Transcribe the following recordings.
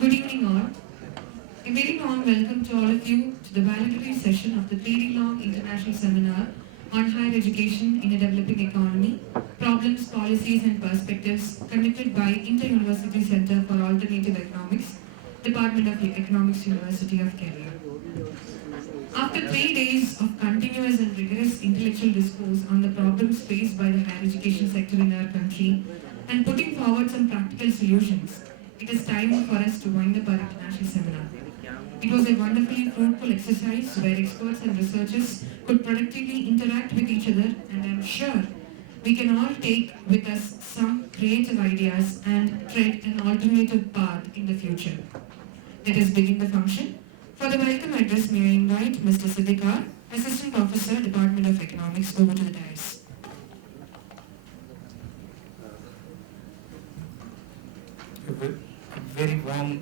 Good evening all. A very warm welcome to all of you to the valedictory session of the 3-day-long international seminar on higher education in a developing economy, problems, policies and perspectives conducted by Inter-University Center for Alternative Economics, Department of Economics, University of Kerala. After 3 days of continuous and rigorous intellectual discourse on the problems faced by the higher education sector in our country and putting forward some practical solutions, it is time for us to wind up our international seminar. It was a wonderfully fruitful exercise where experts and researchers could productively interact with each other, and I am sure we can all take with us some creative ideas and tread an alternative path in the future. Let us begin the function. For the welcome address, may I invite Mr. Siddhikar, Assistant Professor, Department of Economics, over to the dais. A very warm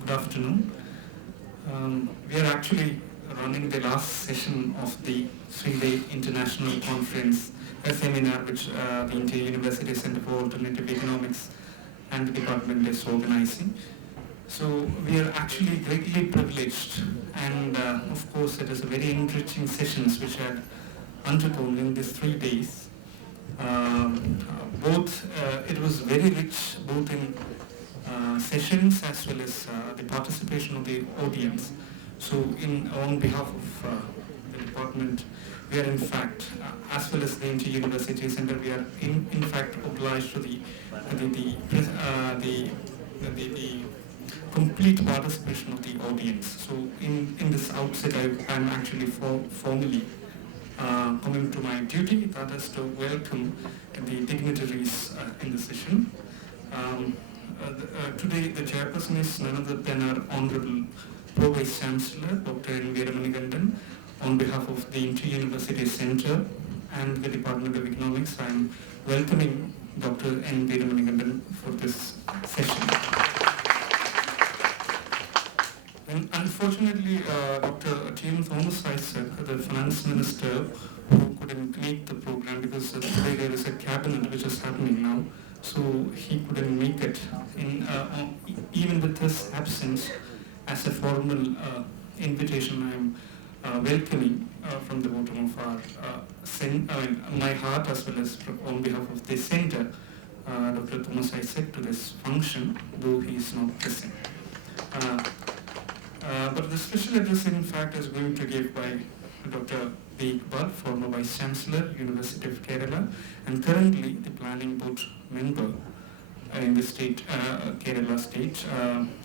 good afternoon. We are actually running the last session of the 3-day international conference, a seminar which the Inter-University Center for Alternative Economics and the department is organizing. So we are actually greatly privileged, and of course it is a very enriching sessions which are undergone in these 3 days. It was very rich both in sessions as well as the participation of the audience. So on behalf of the department, we are in fact, as well as the Inter-University Center, we are in fact obliged to the complete participation of the audience. So in this outset, I am actually formally coming to my duty, that is to welcome the dignitaries in the session. Today the chairperson is none other than our Hon'ble Pro-Vice Chancellor, Dr. Veeramanikandan. On behalf of the Inter-University Center and the Department of Economics, I am welcoming Dr. Veeramanikandan for this session. And unfortunately, Dr. T.M. Thomas Isaac, the Finance Minister, who couldn't make the program because today there is a cabinet which is happening now, so he couldn't make it. Even with his absence, as a formal invitation, I am welcoming from the bottom of our my heart as well as on behalf of the center, Dr. Thomas Isaac to this function, though he is not present. But the special address, in fact, is going to give by Dr. Ekbal, former Vice Chancellor, University of Kerala, and currently the planning board member in the state, Kerala state.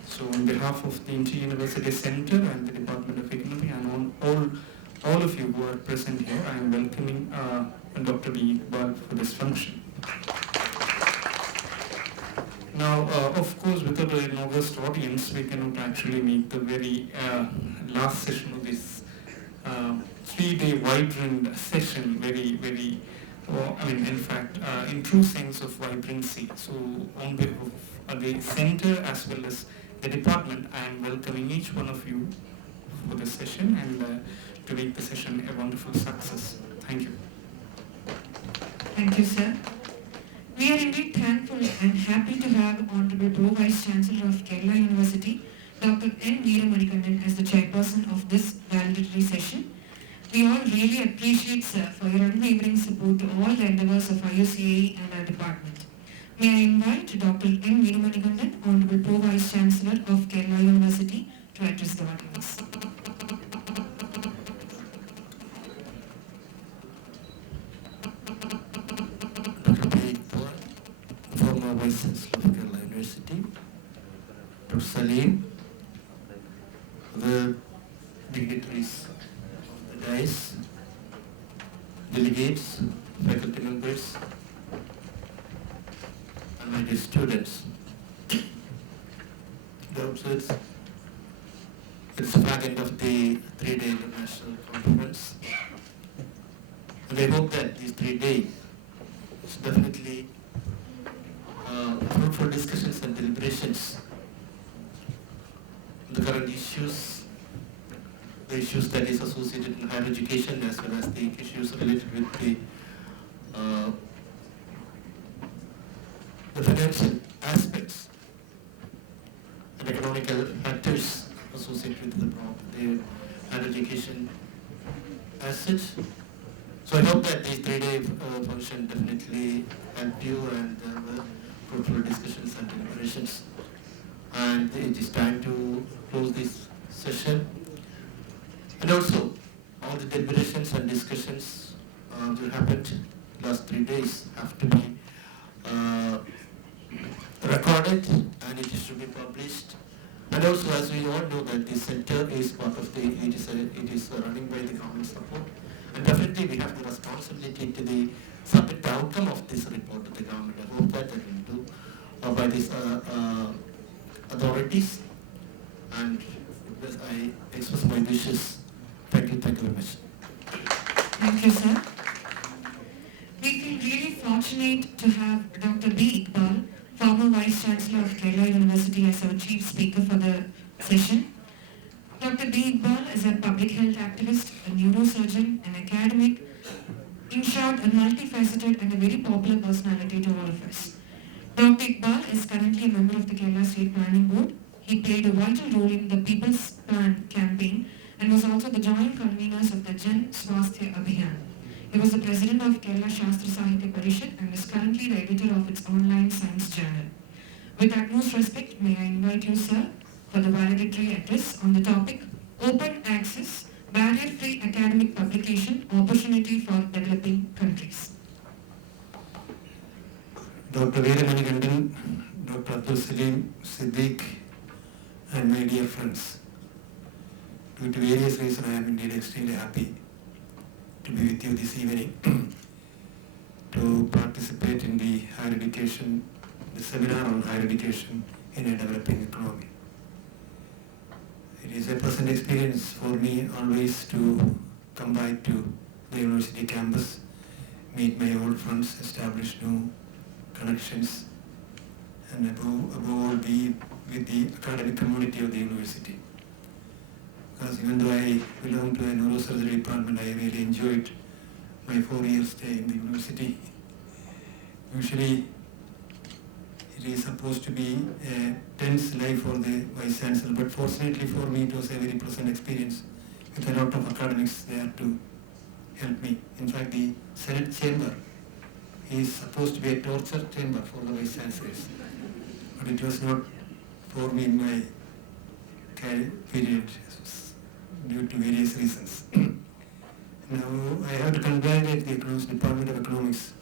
So on behalf of the Inter-University Center and the Department of Economy and on all of you who are present here, I am welcoming Dr. Ekbal for this function. Now, of course, without an august audience, we cannot actually make the very last session of this 3-day vibrant session very, in fact, in true sense of vibrancy. So, on behalf of the center as well as the department, I am welcoming each one of you for this session and to make the session a wonderful success. Thank you. Thank you, sir. We are indeed thankful and happy to have Honorable Pro-Vice Chancellor of Kerala University, Dr. Veeramanikandan, as the chairperson of this valedictory session. We all really appreciate, sir, for your unwavering support to all the endeavors of IUCAE and our department. May I invite Dr. Veeramanikandan, Honorable Pro-Vice Chancellor of Kerala University, to address the audience. Former Vice Chancellor of Kerala University, Dr. Salim, the dignitaries of the dais, delegates, faculty members, and my dear students. It's the fag end of the 3-day international conference, and I hope that these 3 days is definitely fruitful discussions and deliberations on the current issues, the issues that is associated in higher education as well as the issues related with the financial aspects. And with the higher education as such. So I hope that this 3-day function definitely help you and fruitful discussions and deliberations. And it is time to close this session. And also, all the deliberations and discussions that happened last 3 days have to be recorded and it is to be published. And also, as we all know that this center is part of the, it is running by the government support. And definitely we have the responsibility to submit the outcome of this report to the government. I hope that we will do by these authorities. And with this, I express my wishes. Thank you very much. Thank you, sir. We feel really fortunate to have Dr. B. Ekbal, former Vice Chancellor of Kerala University, as our chief speaker for the session. Dr. B. Ekbal is a public health activist, a neurosurgeon, an academic, in short, a multifaceted and a very popular personality to all of us. Dr. Ekbal is currently a member of the Kerala State Planning Board. He played a vital role in the People's Plan campaign and was also the joint conveners of the Jan Swasthya Abhiyan. He was the president of Kerala Shastra Sahitya Parishad and is currently the editor of its online science journal. With utmost respect, may I invite you, sir, for the valedictory address on the topic Open Access, Barrier-Free Academic Publication, Opportunity for Developing Countries. Dr. Veeramanikandan, Dr. Abdul Salim, Siddiq, and my dear friends. Due to various reasons, I am indeed extremely happy to be with you this evening to participate in the higher education, the seminar on higher education in a developing economy. It is a pleasant experience for me always to come back to the university campus, meet my old friends, establish new connections, and above all be with the academic community of the university. Because even though I belong to a neurosurgery department, I really enjoyed my 4-year stay in the university. Usually, it is supposed to be a tense life for the Vice Chancellor, but fortunately for me, it was a very pleasant experience with a lot of academics there to help me. In fact, the Senate chamber is supposed to be a torture chamber for the Vice Chancellors, but it was not for me in my career period due to various reasons. Now, I have to congratulate the Department of Economics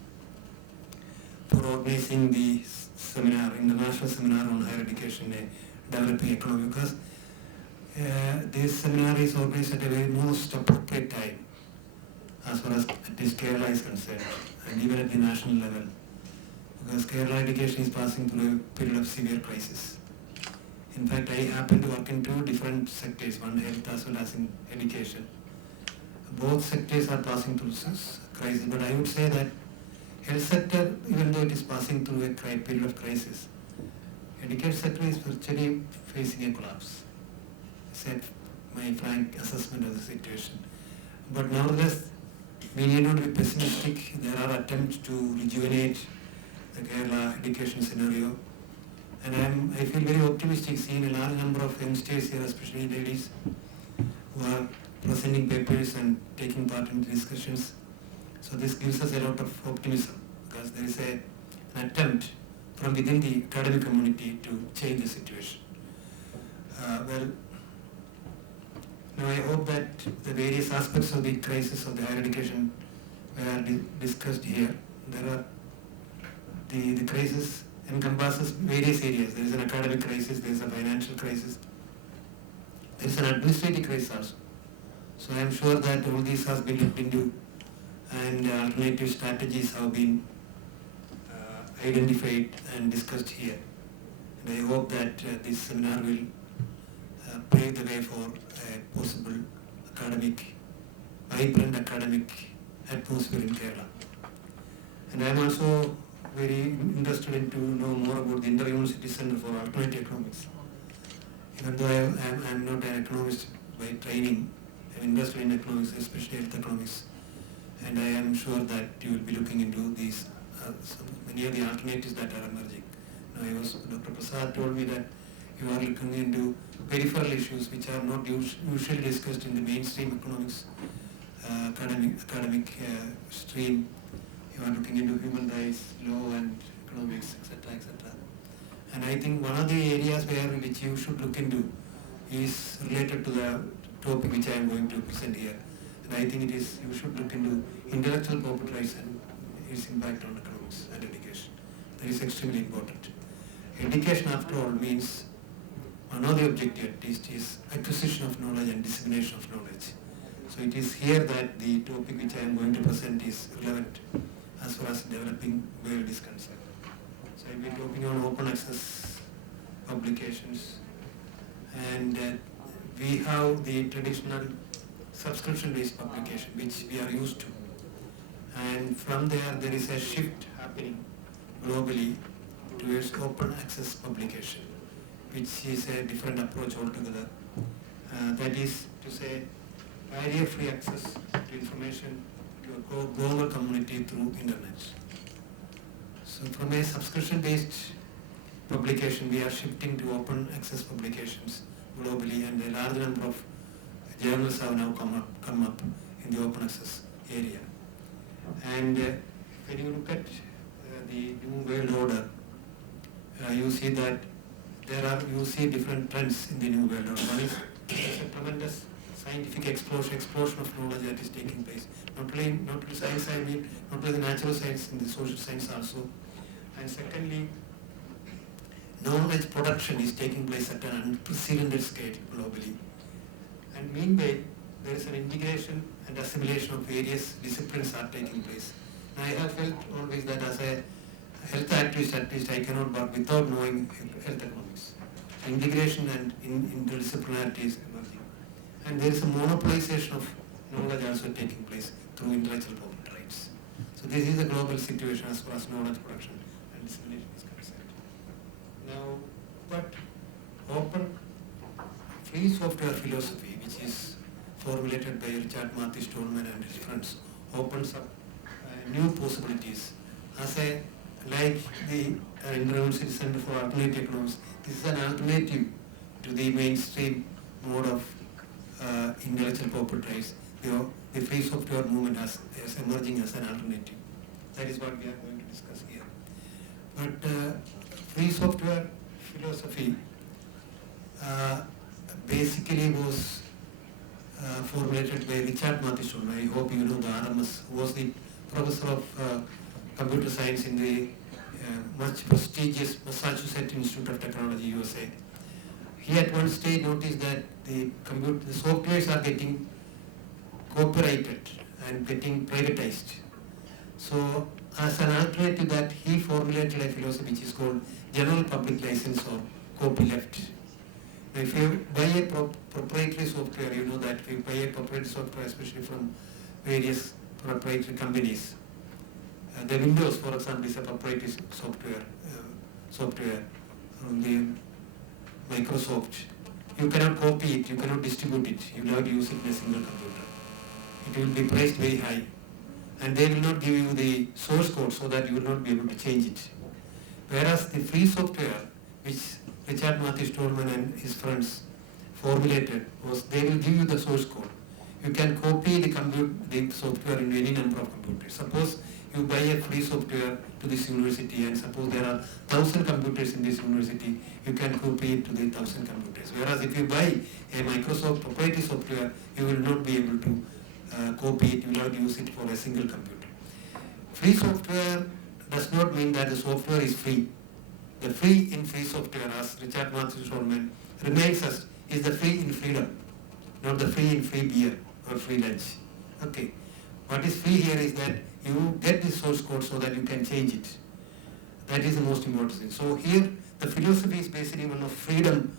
for organizing the seminar, international seminar on higher education in a developing economy, because this seminar is organized at a very most appropriate time as far as this Kerala is concerned, and even at the national level, because Kerala education is passing through a period of severe crisis. In fact, I happen to work in 2 different sectors, one health as well as in education. Both sectors are passing through this crisis, but I would say that health sector, even though it is passing through a period of crisis, education sector is virtually facing a collapse. That's my frank assessment of the situation. But nevertheless, we need not be pessimistic. There are attempts to rejuvenate the Kerala education scenario. And I feel very optimistic seeing a large number of youngsters here, especially ladies, who are presenting papers and taking part in discussions. So this gives us a lot of optimism, because there is an attempt from within the academic community to change the situation. Now I hope that the various aspects of the crisis of the higher education were discussed here. There are the crisis encompasses various areas. There is an academic crisis, there is a financial crisis, there is an administrative crisis also. So I am sure that all these has been looked into and alternative strategies have been identified and discussed here. And I hope that this seminar will pave the way for a possible vibrant academic atmosphere in Kerala. And I am also very interested in to know more about the Inter-University Center for Alternative Economics. Even though I am not an economist by training, I am interested in economics, especially health economics. And I am sure that you will be looking into these, many of the alternatives that are emerging. Now Dr. Prasad told me that You are looking into peripheral issues which are not usually discussed in the mainstream economics academic stream. You are looking into human rights, law and economics, etc., etc. And I think one of the areas which you should look into is related to the topic which I am going to present here. And I think you should look into intellectual property rights and its impact on economics and education. That is extremely important. Education, after all, means one of the objectives at least is acquisition of knowledge and dissemination of knowledge. So it is here that the topic which I am going to present is relevant as far as developing world is concerned. So I will be talking on open access publications, and we have the traditional subscription-based publication which we are used to, and from there is a shift happening globally towards open access publication, which is a different approach altogether. That is to say, barrier-free access to information to a global community through internet. So from a subscription-based publication, we are shifting to open access publications globally, and a large number of journals have now come up in the open access area. And when you look at the new world order, you see that you see different trends in the new world order. One is a tremendous scientific explosion of knowledge that is taking place. Not only science, I mean, not only the natural science, in the social science also. And secondly, knowledge production is taking place at an unprecedented scale globally. And meanwhile, there is an integration and assimilation of various disciplines are taking place. And I have felt always that as a health activist, at least I cannot work without knowing health economics. Integration and interdisciplinarity is emerging. And there is a monopolization of knowledge also taking place through intellectual property rights. So this is a global situation as far as knowledge production and dissemination is concerned. Now, but open free software philosophy, which is formulated by Richard Marty Stallman and his friends, opens up new possibilities. Like the University Center for Alternative Economics, this is an alternative to the mainstream mode of intellectual property rights. The free software movement is emerging as an alternative. That is what we are going to discuss here. But free software philosophy basically was formulated by Richard Marty Stallman. I hope you know the RMS, who was the professor of computer science in the much prestigious Massachusetts Institute of Technology, USA. He at one stage noticed that the softwares are getting copyrighted and getting privatized. So as an alternative to that, he formulated a philosophy which is called general public license or copyleft. If you buy a proprietary software, you know that if you buy a proprietary software, especially from various proprietary companies, the Windows, for example, is a proprietary software from the Microsoft. You cannot copy it, you cannot distribute it, you will have to use it in a single computer. It will be priced very high, and they will not give you the source code so that you will not be able to change it. Whereas the free software, which Richard Marty Stallman and his friends formulated, was they will give you the source code. You can copy the software in any number of computers. Suppose you buy a free software to this university, and suppose there are 1,000 computers in this university, you can copy it to the 1,000 computers. Whereas if you buy a Microsoft proprietary software, you will not be able to copy it, you will have to use it for a single computer. Free software does not mean that the software is free. The free in free software, as Richard Marty Stallman reminds us, is the free in freedom, not the free in free beer or free lunch. Okay. What is free here is that you get the source code so that you can change it. That is the most important thing. So here the philosophy is basically one of freedom,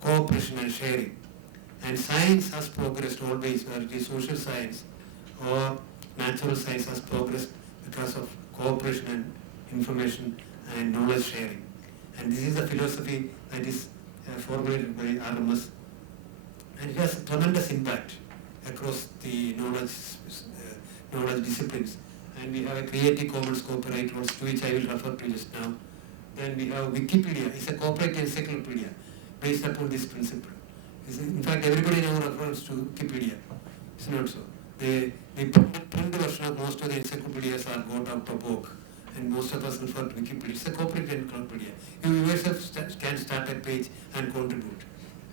cooperation and sharing. And science has progressed always, whether it is social science or natural science has progressed because of cooperation and information and knowledge sharing. And this is the philosophy that is formulated by RMS. And it has a tremendous impact across the knowledge disciplines. And we have a Creative Commons copyright rules, to which I will refer to just now. Then we have Wikipedia, it's a corporate encyclopedia. based upon this principle. In fact, everybody now refers to Wikipedia. It's not so. The print version of most of the encyclopedias are got out of book, and most of us refer to Wikipedia. It's a corporate encyclopedia. You yourself can start a page and contribute.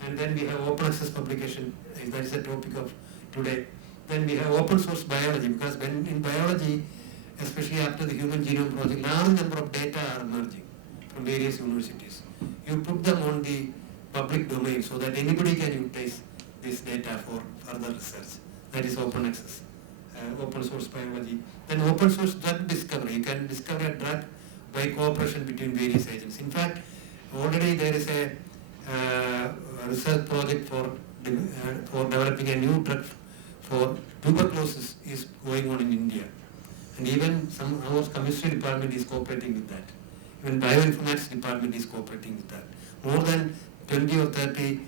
And then we have open access publication, that is the topic of today. Then we have open source biology, because when in biology, especially after the Human Genome Project, large number of data are emerging from various universities. You put them on the public domain so that anybody can utilize this data for further research. That is open access, open source biology. Then open source drug discovery. You can discover a drug by cooperation between various agents. In fact, already there is a research project for developing a new drug for tuberculosis is going on in India. And even our chemistry department is cooperating with that. Even bioinformatics department is cooperating with that. More than 20 or 30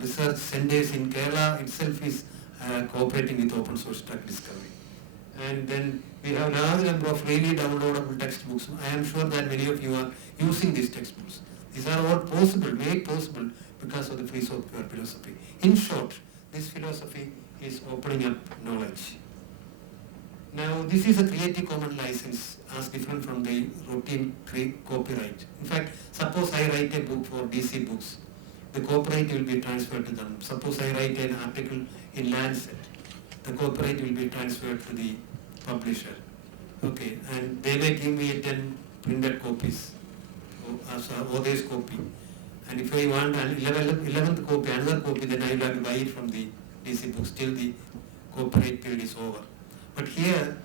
research centers in Kerala itself is cooperating with open source drug discovery. And then we have a large number of freely downloadable textbooks. I am sure that many of you are using these textbooks. These are all possible, made possible because of the free software philosophy. In short, this philosophy is opening up knowledge. Now, this is a Creative Commons license as different from the routine copyright. In fact, suppose I write a book for DC Books. The copyright will be transferred to them. Suppose I write an article in Lancet. The copyright will be transferred to the publisher. Okay, and they may give me 10 printed copies as a author's copy. And if I want an 11th copy, another copy, then I will have to buy it from the DC Books till the copyright period is over. But here,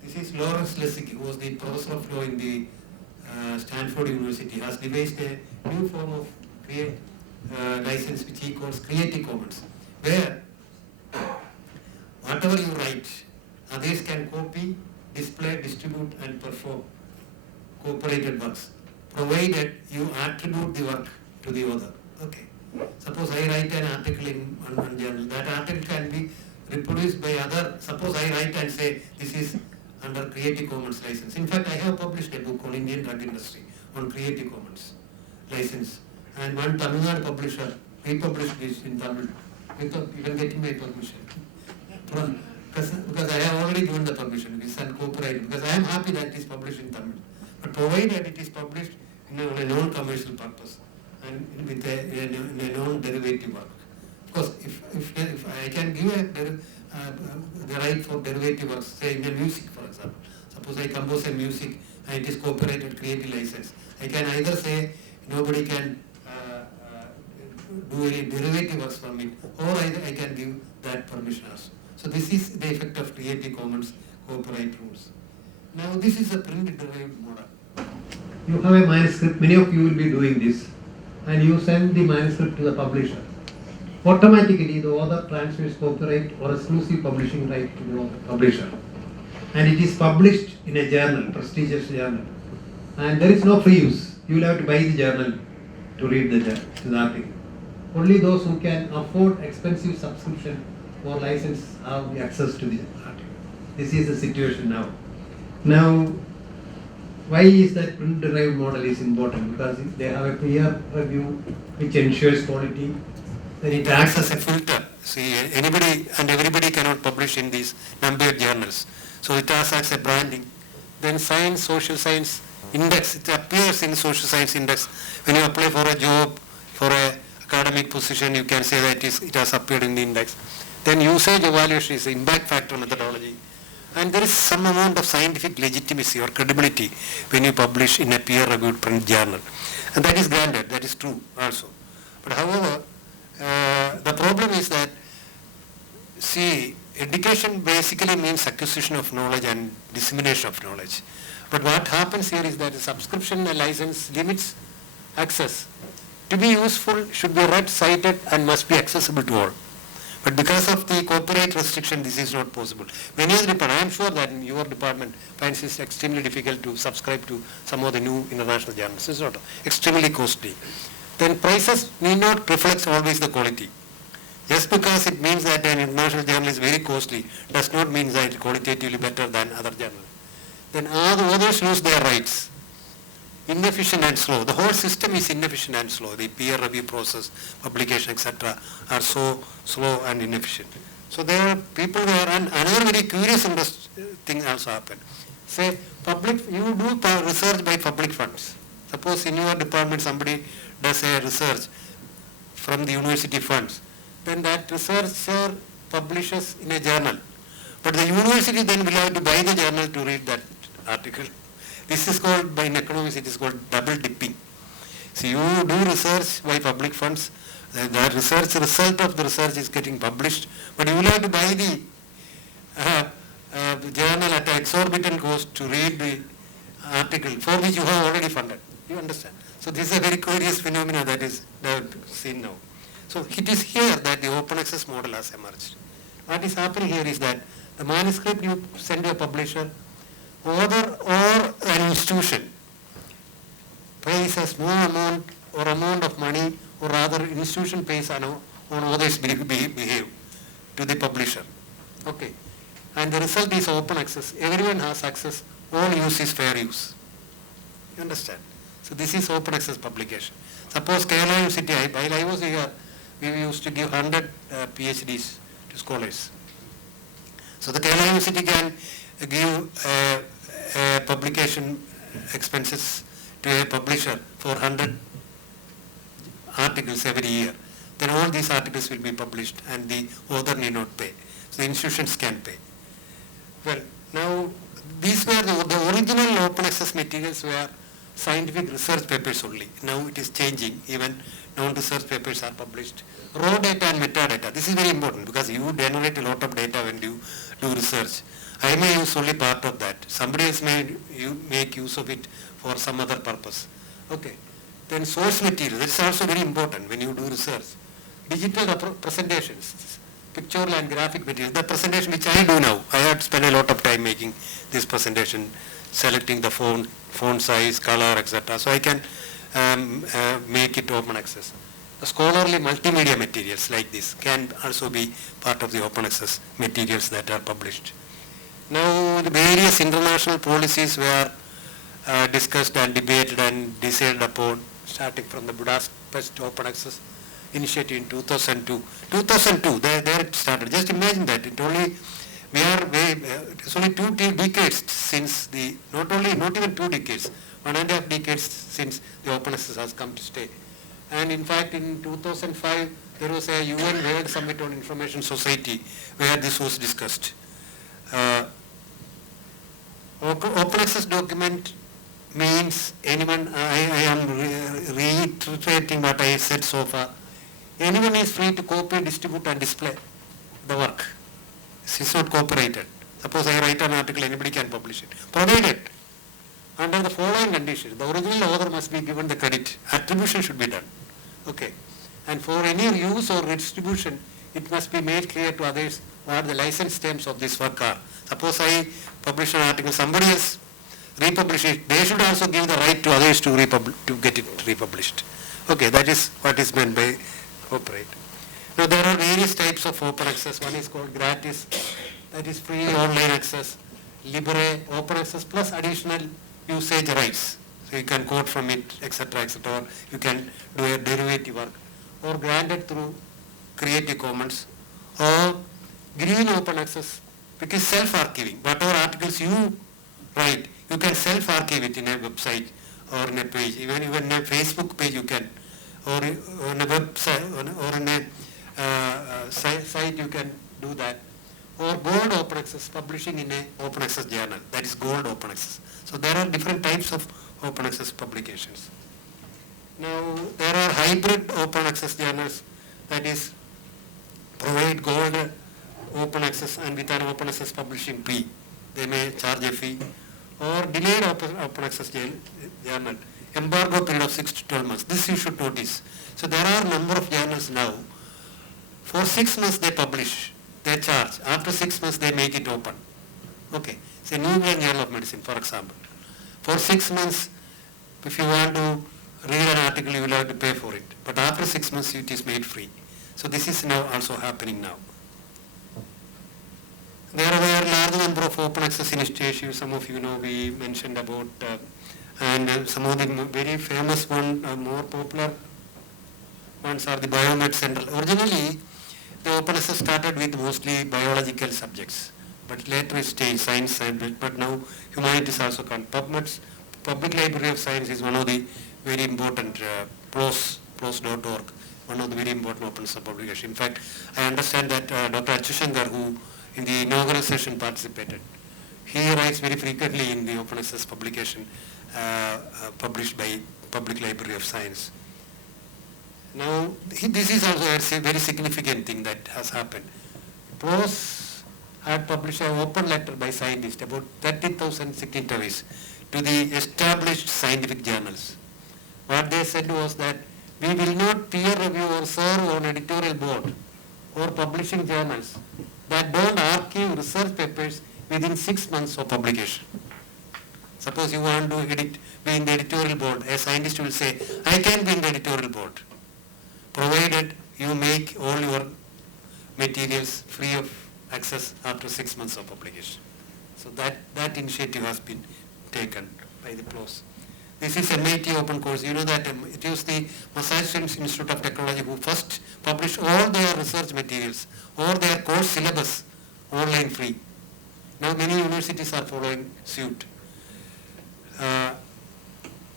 this is Lawrence Lessig, who was the professor of law in the Stanford University, has devised a new form of license which he calls Creative Commons, where whatever you write, others can copy, display, distribute and perform copyrighted works, provided you attribute the work to the author. Okay. Suppose I write an article in one journal, that article can be reproduced by other. Suppose I write and say this is under Creative Commons license. In fact, I have published a book on Indian drug industry on Creative Commons license, and one Tamil Nadu publisher republished this in Tamil without even getting my permission. Because I have already given the permission, it's uncopyrighted, because I am happy that it is published in Tamil. But provided it is published on a non-commercial purpose and with a non-derivative work. Of course, if I can give the right for derivative works, say in the music, for example. Suppose I compose a music and it is copyrighted creative license. I can either say nobody can do any derivative works from it, or I can give that permission also. So this is the effect of Creative Commons copyright rules. Now this is a print-derived model. You have a manuscript, many of you will be doing this, and you send the manuscript to the publisher. Automatically the author transfers copyright or exclusive publishing right to the publisher. And it is published in a journal, prestigious journal. And there is no free use. You will have to buy the journal to read the article. Only those who can afford expensive subscription or license have access to the article. This is the situation now. Now, why is that print-derived model is important? Because they have a peer review which ensures quality. Then it acts as a filter. See, anybody and everybody cannot publish in these numbered journals. So it acts as a branding. Then science, social science index, it appears in the social science index. When you apply for a job, for an academic position, you can say that it has appeared in the index. Then usage evaluation is the impact factor methodology. And there is some amount of scientific legitimacy or credibility when you publish in a peer-reviewed print journal. And that is granted, that is true also. But however, the problem is that, see, education basically means acquisition of knowledge and dissemination of knowledge. But what happens here is that the subscription license limits access. To be useful, should be read, cited, and must be accessible to all. But because of the copyright restriction, this is not possible. Many other departments, I am sure that in your department finds it extremely difficult to subscribe to some of the new international journals. It's not extremely costly. Then prices need not reflect always the quality. Just because it means that an international journal is very costly does not mean that it's qualitatively better than other journals. Then all the others lose their rights. inefficient and slow. The whole system is inefficient and slow. The peer review process, publication, etc. are so slow and inefficient. So there are people there, and another very curious thing also happened. Say, you do research by public funds. Suppose in your department somebody does a research from the university funds, then that researcher publishes in a journal. But the university then will have to buy the journal to read that article. This is called, by in economics, it is called double dipping. So you do research by public funds, the research result of the research is getting published, but you will have to buy the journal at an exorbitant cost to read the article for which you have already funded. You understand? So this is a very curious phenomenon that is seen now. So it is here that the open access model has emerged. What is happening here is that the manuscript you send to a publisher, author or an institution pays a small amount or amount of money, or rather institution pays on author's behave to the publisher. Okay. And the result is open access. Everyone has access. All use is fair use. You understand? So this is open access publication. Suppose Kerala University, while I was here, we used to give 100 PhDs to scholars. So the Kerala University can give publication expenses to a publisher for 100 articles every year. Then all these articles will be published and the author need not pay. So the institutions can pay. Well, now these were the original open access materials were scientific research papers only. Now it is changing. Even non-research papers are published. Raw data and metadata. This is very important because you generate a lot of data when you do research. I may use only part of that. Somebody else may make use of it for some other purpose. Okay. Then source material. This is also very important when you do research. Digital presentations, pictorial and graphic material. The presentation which I do now, I had spent a lot of time making this presentation, selecting the font size, color, etc. So I can make it open access. The scholarly multimedia materials like this can also be part of the open access materials that are published. Now the various international policies were discussed and debated and decided upon, starting from the Budapest Open Access Initiative in 2002. 2002, there it started. Just imagine that. It's only 2 decades since not even 2 decades, 1.5 decades since the open access has come to stay. And in fact, in 2005, there was a UN World Summit on Information Society where this was discussed. Open access document means anyone, I am reiterating what I said so far, anyone is free to copy, distribute and display the work. This is not copyrighted. Suppose I write an article, anybody can publish it. Provided, under the following conditions, the original author must be given the credit. Attribution should be done. Okay. And for any use or distribution, it must be made clear to others what the license terms of this work are. Suppose I publish an article, somebody else republish it, they should also give the right to others to get it republished. Okay, that is what is meant by copyright. Now there are various types of open access. One is called gratis, that is free online access, libre, open access plus additional usage rights. So you can quote from it, etc., etc., or you can do a derivative work, or granted through Creative Commons, or green open access, which is self-archiving. Whatever articles you write, you can self-archive it in a website or in a page, even in a Facebook page you can, or on a website, or in a site you can do that. Or gold open access, publishing in a open access journal, that is gold open access. So there are different types of open access publications. Now there are hybrid open access journals, that is provide gold open access and with an open access publishing fee. They may charge a fee. Or delayed open access journal, embargo period of 6 to 12 months. This you should notice. So there are a number of journals now. For 6 months they publish, they charge. After 6 months they make it open. Okay. Say New England Journal of Medicine, for example. For 6 months, if you want to read an article, you will have to pay for it. But after 6 months, it is made free. So this is now also happening now. There are a large number of open access initiatives. Some of you know we mentioned about And some of the very famous one, more popular ones are the Biomed Central. Originally, the open access started with mostly biological subjects, but later it changed science and but now humanities also come. PubMed's Public Library of Science is one of the very important pros.org, one of the very important open access publication. In fact, I understand that Dr. Achushankar, who in the inaugural session participated, he writes very frequently in the open access publication published by Public Library of Science. Now, this is also a very significant thing that has happened. PROS had published an open letter by scientists, about 30,000 signatories, to the established scientific journals. What they said was that we will not peer review or serve on editorial board or publishing journals that don't archive research papers within 6 months of publication. Suppose you want to be in the editorial board, a scientist will say, I can be in the editorial board, provided you make all your materials free of access after 6 months of publication. So that initiative has been taken by the PROS. This is MIT open course. You know that it was the Massachusetts Institute of Technology who first published all their research materials or their course syllabus online free. Now many universities are following suit.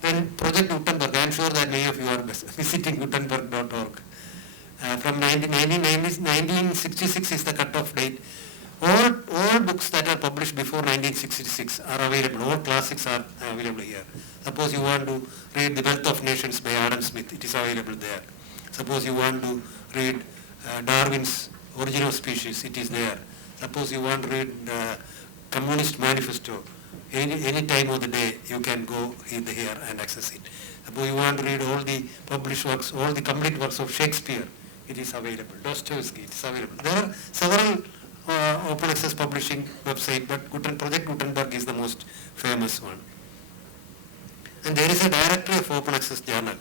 Then Project Gutenberg, I am sure that many of you are visiting gutenberg.org. From 1966 is the cutoff date. All books that are published before 1966 are available. All classics are available here. Suppose you want to read The Wealth of Nations by Adam Smith, it is available there. Suppose you want to read Darwin's Origin of Species, it is there. Suppose you want to read Communist Manifesto, any time of the day you can go here and access it. Suppose you want to read all the published works, all the complete works of Shakespeare, it is available. Dostoevsky, it is available. There are several open access publishing websites, but Project Gutenberg is the most famous one. And there is a directory of open access journal.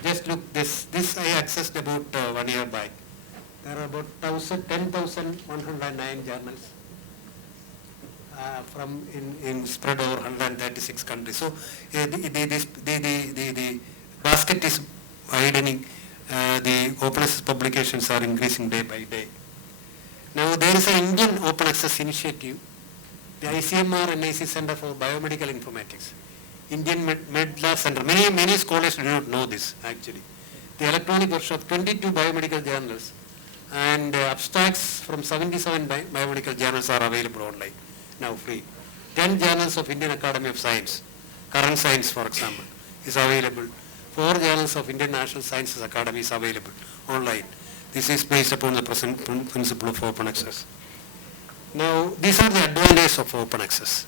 Just look, this I accessed about 1 year back. There are about 10,109 journals in spread over 136 countries. So the basket is widening. The open access publications are increasing day by day. Now there is an Indian open access initiative, the ICMR NIC Center for Biomedical Informatics, Indian Medla Center. Many scholars do not know this actually. The electronic version of 22 biomedical journals and abstracts from 77 biomedical journals are available online, now free. 10 journals of Indian Academy of Science, Current Science for example, is available. 4 journals of Indian National Sciences Academy is available online. This is based upon the principle of open access. Now, these are the advantages of open access.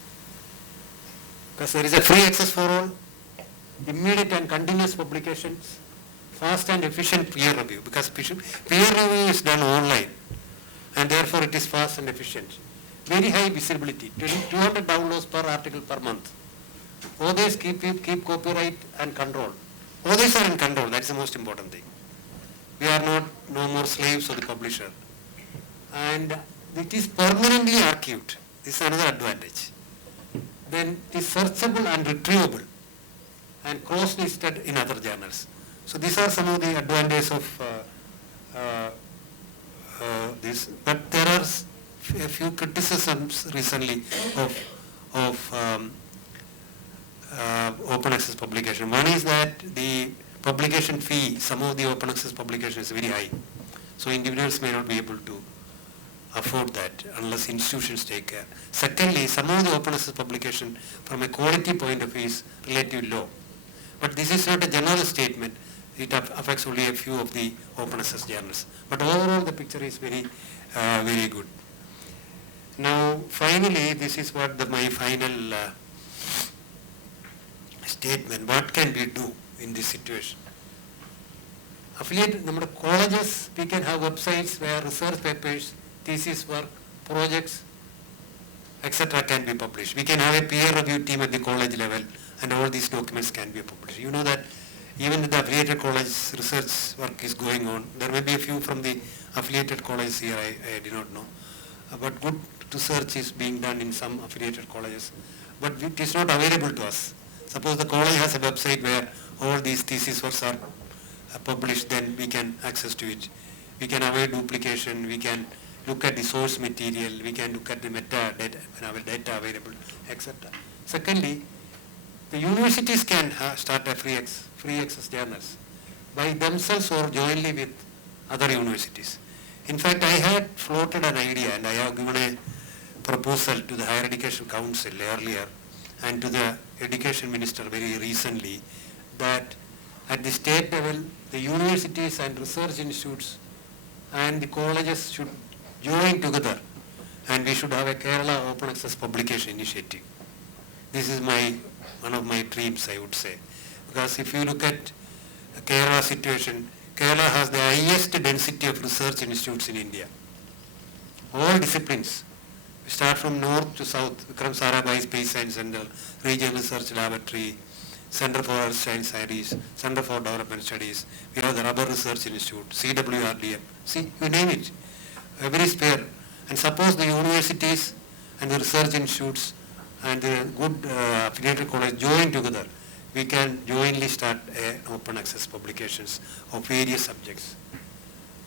Because there is a free access for all, immediate and continuous publications, fast and efficient peer review, because peer review is done online and therefore it is fast and efficient. Very high visibility, 200 downloads per article per month. Authors keep copyright and control. Authors are in control, that's the most important thing. We are no more slaves of the publisher. And it is permanently archived. This is another advantage. Then it is searchable and retrievable and cross-listed in other journals. So these are some of the advantages of this. But there are a few criticisms recently of open access publication. One is that the publication fee, some of the open access publication is very high. So individuals may not be able to afford that unless institutions take care. Secondly, some of the open access publication from a quality point of view is relatively low. But this is not a general statement. It affects only a few of the open access journals. But overall the picture is very good. Now finally, this is what my final statement. What can we do in this situation? Affiliate colleges, we can have websites where research papers, thesis work, projects, etc. can be published. We can have a peer review team at the college level and all these documents can be published. You know that even in the affiliated colleges, research work is going on. There may be a few from the affiliated colleges here, I do not know. But good research is being done in some affiliated colleges. But it is not available to us. Suppose the college has a website where all these thesis works are published, then we can access to it. We can avoid duplication, we can look at the source material, we can look at the metadata, data available, etc. Secondly, the universities can start a free access journals by themselves or jointly with other universities. In fact, I had floated an idea and I have given a proposal to the Higher Education Council earlier and to the Education Minister very recently that at the state level, the universities and research institutes and the colleges should join together and we should have a Kerala Open Access Publication Initiative. This is one of my dreams, I would say. Because if you look at Kerala situation, Kerala has the highest density of research institutes in India. All disciplines. We start from north to south, Vikram Sarabhai Space Science Center, Regional Research Laboratory, Center for Earth Science Studies, Center for Development Studies. We have the Rubber Research Institute, CWRDM. See, you name it. Every sphere. And suppose the universities and the research institutes and the good affiliated college join together, we can jointly start open access publications of various subjects.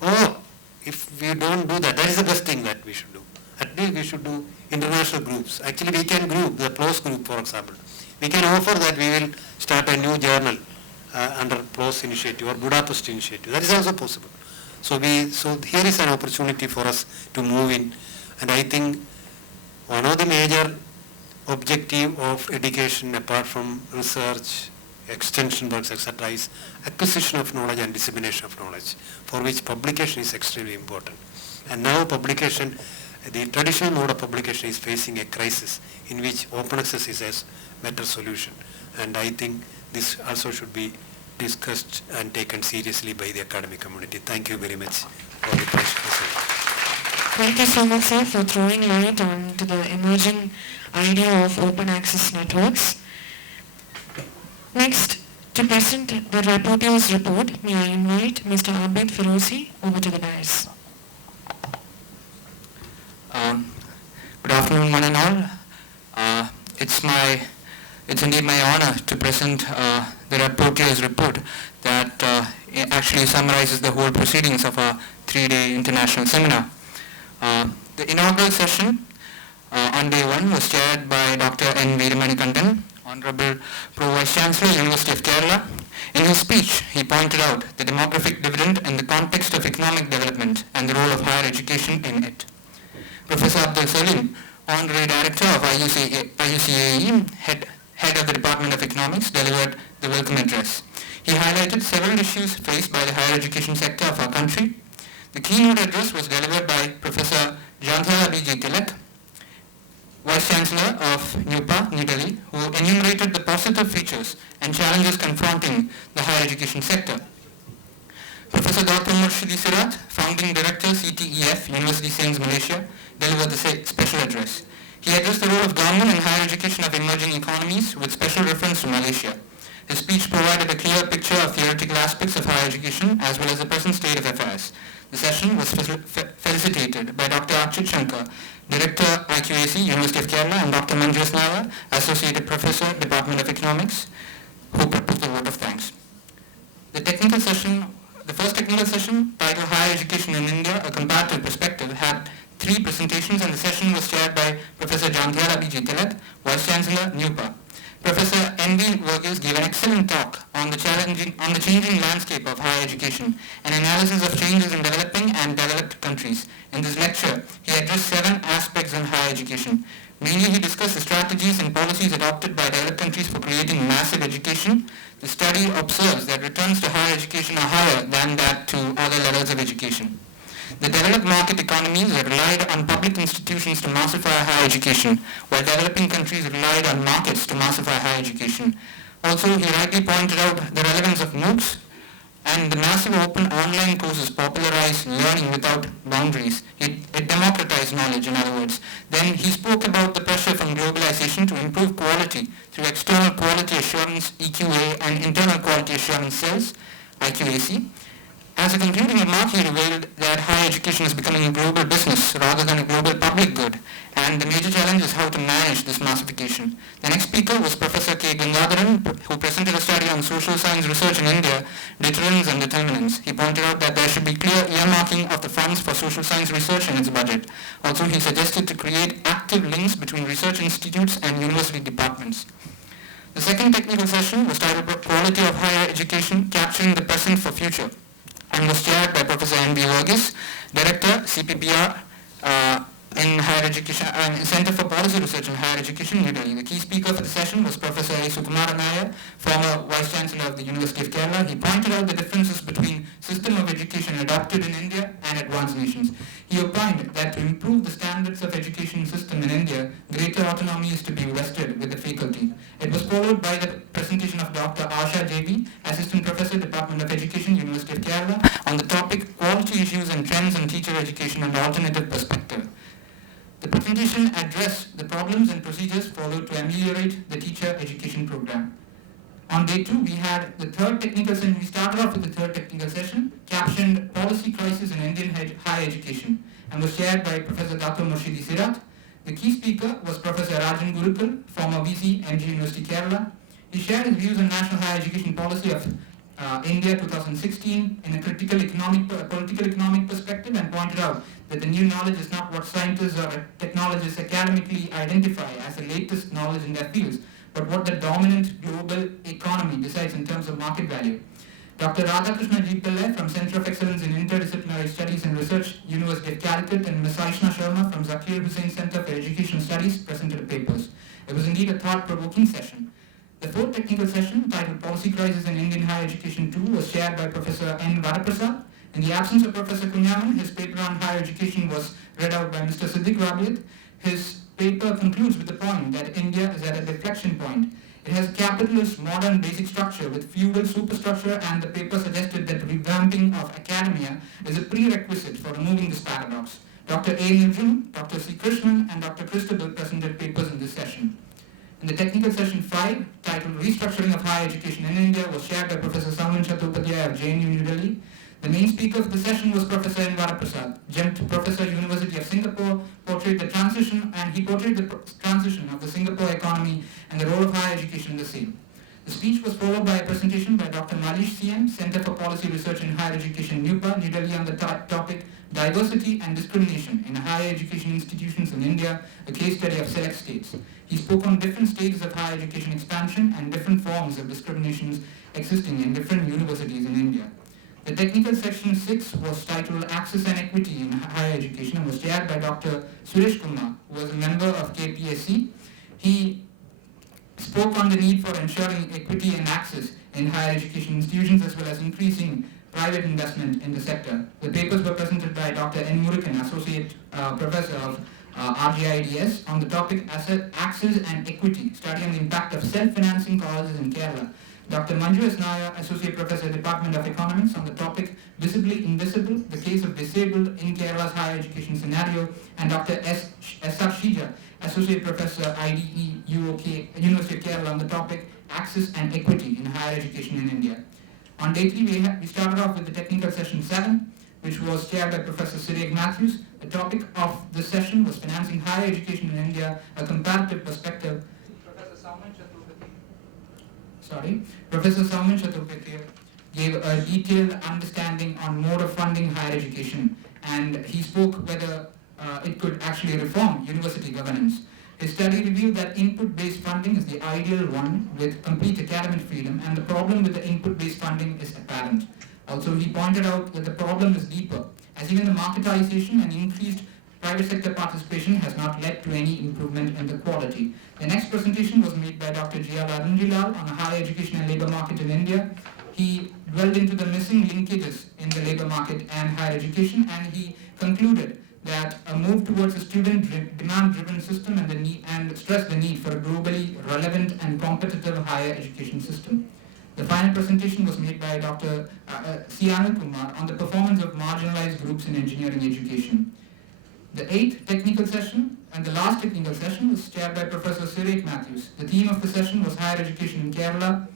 Or if we don't do that, that is the best thing that we should do. At least we should do international groups. Actually, we can group, the PLOS group, for example. We can offer that we will start a new journal under PLOS initiative or Budapest initiative. That is also possible. So here is an opportunity for us to move in. And I think one of the major objective of education apart from research, extension works, etc. is acquisition of knowledge and dissemination of knowledge, for which publication is extremely important. And now publication, the traditional mode of publication is facing a crisis in which open access is a better solution. And I think this also should be discussed and taken seriously by the academic community. Thank you very much for the question. Thank you so much, sir, for throwing light on to the emerging idea of open access networks. Next, to present the rapporteur's report, may I invite Mr. Abid Ferozi over to the dais. Good afternoon, one and all. It's indeed my honor to present the rapporteur's report that actually summarizes the whole proceedings of our 3-day international seminar. The inaugural session on day 1 was chaired by Dr. N. Veeramanikandan, Honorable Pro Vice Chancellor, University of Kerala. In his speech, he pointed out the demographic dividend in the context of economic development and the role of higher education in it. Professor Abdul Salim, Honorary Director of IUCAE, Head of the Department of Economics, delivered the welcome address. He highlighted several issues faced by the higher education sector of our country. The keynote address was delivered by Professor Chancellor B.J. Tilak, Vice Chancellor of NUPA, New Delhi, who enumerated the positive features and challenges confronting the higher education sector. Professor Dr. Murshidi Sirat, Founding Director, CTEF, University Sains, Malaysia, delivered the special address. He addressed the role of government in higher education of emerging economies with special reference to Malaysia. His speech provided a clear picture of theoretical aspects of higher education as well as the present state of affairs. The session was felicitated by Dr. Archit Shankar, Director, IQAC, University of Kerala, and Dr. Manjus Nara, Associate Professor, Department of Economics, who proposed the vote of thanks. The first technical session, titled Higher Education in India, A Comparative Perspective, had 3 presentations, and the session was chaired by Professor Jantiala B. Tilak, Vice Chancellor, NUPA. Professor N.V. Verghese gave an excellent talk on the changing landscape of higher education, an analysis of changes in developing and developed countries. In this lecture, he addressed 7 aspects of higher education. Mainly, he discussed the strategies and policies adopted by developed countries for creating massive education. The study observes that returns to higher education are higher than that to other levels of education. The developed market economies relied on public institutions to massify higher education, while developing countries relied on markets to massify higher education. Also, he rightly pointed out the relevance of MOOCs and the massive open online courses popularized learning without boundaries. It democratized knowledge, in other words. Then he spoke about the pressure from globalization to improve quality through external quality assurance, EQA, and internal quality assurance cells, IQAC, as As a concluding remark, he revealed that higher education is becoming a global business rather than a global public good, and the major challenge is how to manage this massification. The next speaker was Professor K. Gangadharan, who presented a study on social science research in India, deterrents and determinants. He pointed out that there should be clear earmarking of the funds for social science research in its budget. Also, he suggested to create active links between research institutes and university departments. The second technical session was titled Quality of Higher Education, Capturing the Present for Future, and was chaired by Professor N.B. Verghese, Director, CPPR, in Higher Education, Center for Policy Research in Higher Education, New Delhi. The key speaker for the session was Professor A. Sukumara Nair, former Vice Chancellor of the University of Kerala. He pointed out the differences between system of education adopted in India and advanced nations. He opined that to improve the standards of education system in India, greater autonomy is to be vested with the faculty. It was followed by the presentation of Dr. Asha JV, Assistant Professor, Department of Education, University of Kerala, on the topic Quality Issues and Trends in Teacher Education and Alternative Perspective. The presentation addressed the problems and procedures followed to ameliorate the teacher education program. On day 2, we had the third technical session. We started off with the third technical session, captioned Policy Crisis in Indian Higher Education, and was chaired by Professor Dr. Murshidi Sirat. The key speaker was Professor Rajan Gurukul, former VC, MG University, Kerala. He shared his views on national higher education policy of India 2016 in a political economic perspective, and pointed out that the new knowledge is not what scientists or technologists academically identify as the latest knowledge in their fields, but what the dominant global economy decides in terms of market value. Dr. Radhakrishna G. Pillai from Center of Excellence in Interdisciplinary Studies and Research, University of Calicut, and Ms. Aishna Sharma from Zakir Hussain Center for Educational Studies presented papers. It was indeed a thought-provoking session. The fourth technical session, titled Policy Crisis in Indian Higher Education 2, was chaired by Professor N. Varaprasad. In the absence of Professor Kunyaman, his paper on higher education was read out by Mr. Siddiq Rabiat. His paper concludes with the point that India is at a deflection point. It has a capitalist modern basic structure with feudal superstructure, and the paper suggested that revamping of academia is a prerequisite for removing this paradox. Dr. A. Nirjum, Dr. C. Krishnan, and Dr. Christabel presented papers in this session. In the technical session 5, titled Restructuring of Higher Education in India, was chaired by Professor Saumin Chattopadhyay of JNU New Delhi. The main speaker of the session was Professor N. Varaprasad, Gent Professor, University of Singapore, portrayed the transition of the Singapore economy and the role of higher education in the same. The speech was followed by a presentation by Dr. Malish CM, Center for Policy Research in Higher Education, New Delhi, on the topic Diversity and Discrimination in Higher Education Institutions in India, a case study of select states. He spoke on different stages of higher education expansion and different forms of discriminations existing in different universities in India. The technical section 6 was titled Access and Equity in Higher Education and was chaired by Dr. Suresh Kumar, who was a member of KPSC. He spoke on the need for ensuring equity and access in higher education institutions, as well as increasing private investment in the sector. The papers were presented by Dr. N. Murugan, Associate Professor of RGIDS, on the topic Access and Equity, study on the impact of self-financing colleges in Kerala. Dr. Manju S. Nair, Associate Professor, Department of Economics, on the topic Visibly Invisible, the case of disabled in Kerala's higher education scenario, and Dr. S.R. Shija, Associate Professor, IDE, UOK, University of Kerala, on the topic Access and Equity in Higher Education in India. On day 3, we started off with the technical session 7, which was chaired by Professor Sirek Matthews. The topic of the session was Financing Higher Education in India, a Comparative Perspective. Professor Saumin Chattopadhyay gave a detailed understanding on mode of funding higher education, and he spoke whether it could actually reform university governance. His study revealed that input-based funding is the ideal one with complete academic freedom, and the problem with the input-based funding is apparent. Also, he pointed out that the problem is deeper, as even the marketization and increased private sector participation has not led to any improvement in the quality. The next presentation was made by Dr. G.L. Arunjilal on higher education and labour market in India. He dwelled into the missing linkages in the labour market and higher education, and he concluded that a move towards a student demand-driven system and stressed the need for a globally relevant and competitive higher education system. The final presentation was made by Dr. C. Anil Kumar on the performance of marginalized groups in engineering education. The 8th technical session and the last technical session was chaired by Professor Sirek Matthews. The theme of the session was higher education in Kerala.